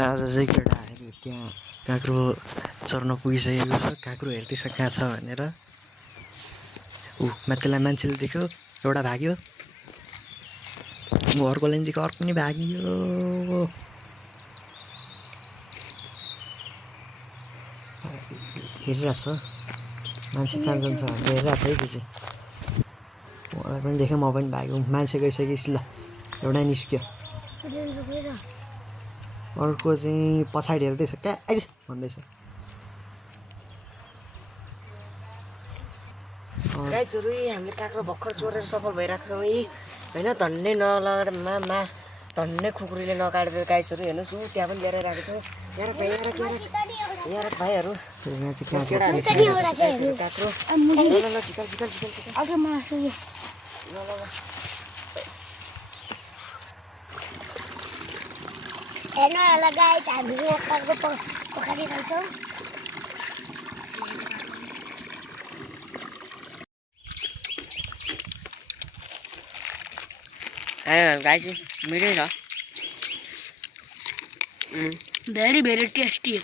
आज चाहिँ केटा आएर त्यहाँ काँक्रो चर्न पुगिसकेको छ। काँक्रो हेर्दैछ कहाँ छ भनेर। माथिल्लाई मान्छेले देख्यो, एउटा भाग्यो, अर्को लाइन देख्यो, अर्को पनि भाग्यो। हेरिरहेको छ मान्छे कहाँ जान्छ भनेर हेरिरहेको छ है पछि। मलाई पनि देख्यो, म पनि भाग्यो। मान्छे गइसकेपछि ल एउटा निस्क्यो, अर्को चाहिँ पछाडि हेर्दैछ, कहाँ आइज भन्दैछ। गाईचोरु हामीले काँक्रो भर्खर चोरेर सफल भइरहेको छौँ यी होइन। धन्नै नलगाएर मास धन्नै खुकुरीले नकाटेर गाईचोरु हेर्नुहोस् ऊ त्यहाँ पनि लिएर राखेको छौँ। यहाँ भाइहरू काँक्रो हेर्नु होला गाइस, हामीले काँक्रो पकाइरहेछौँ। गाई चाहिँ मिठै छ, भेरी भेरी टेस्टी।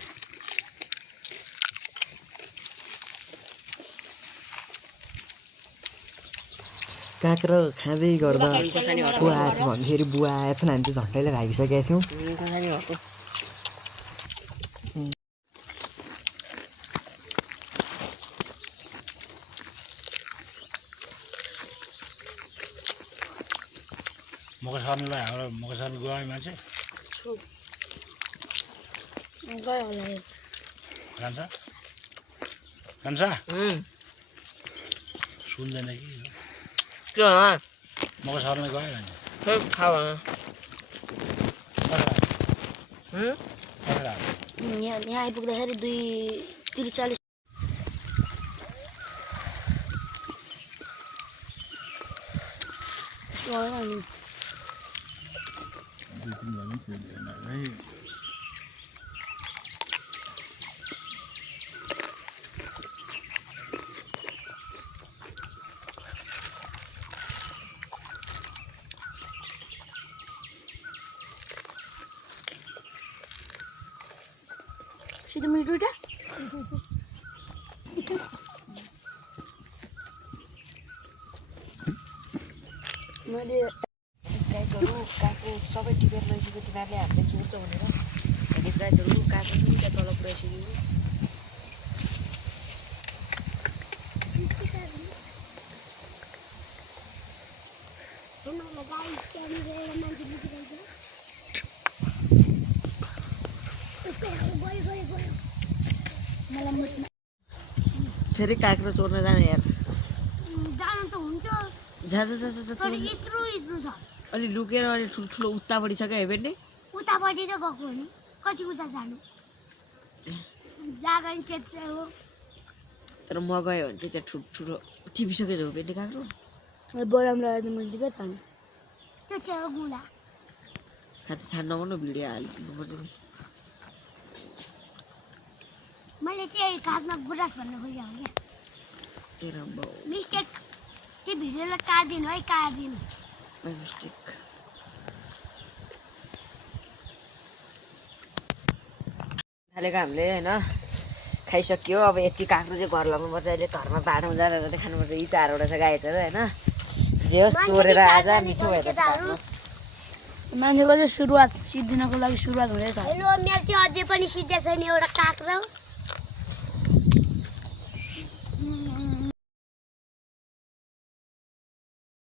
काँक्रो खाँदै गर्दा बुवा आएछ भन्दाखेरि बुवा आएछन्। हामी चाहिँ झन्डैले खाइसकेका थियौँ। मकै सर्नुलाई हाम्रो मकै सर्नु गयो मान्छे गयो होला खान्छ सुन्दैन कि मकै सर्न गयो यहाँ आइपुग्दाखेरि 2:43 Situ minum dulu dah. Mari. गाईचोरु काँक्रो सबै टिपेर लैसक्यो तिनीहरूले। हामीले चोर्छ भनेर गाईचोरु काँक्रो पनि त्यहाँ तल पुऱ्याइसक्यो। फेरि काँक्रो चोर्न जाने यार। जानु त हुन्छ। जा तर यत्रो छ। अलि लुकेर अलि ठुल्ठुलो उतापट्टि छ क्या हेर्ने। उतापट्टि त गएको हो नि, कति उता जानु। जागा नि त्यत्रै हो। तर म गयो भने चाहिँ त्यहाँ ठुल्ठुलो टिपिसक्यो झौ भेट्ने काँक्रो। बराम लगाएर मैले क्या तानु। त्यो चाहिँ गुडा। खाँदा छाड्न नभन्नु भिडियो हालिदिनुपर्छ नि। मैले चाहिँ खासमा गुरास भन्न खोजेँ क्या। तेरो मिस्टेक। त्यो भिडियोलाई काटिदिनु है, काटिदिनु। मिस्टेक। थालेको हामीले होइन, खाइसक्यो। अब यति काँक्रो चाहिँ घर लगाउनुपर्छ। अहिले घरमा बाटोमा जाँदा जाँदै खानुपर्छ। यी 4वटा छ गाईचोरु होइन। जे होस् चोरेर आज मिठो भएर मान्छेको चाहिँ सुरुवात सिद्धिनको लागि सुरुवात हुँदैछ। हेलो, मेरो चाहिँ अझै पनि सिद्धै छैन एउटा काँक्रो।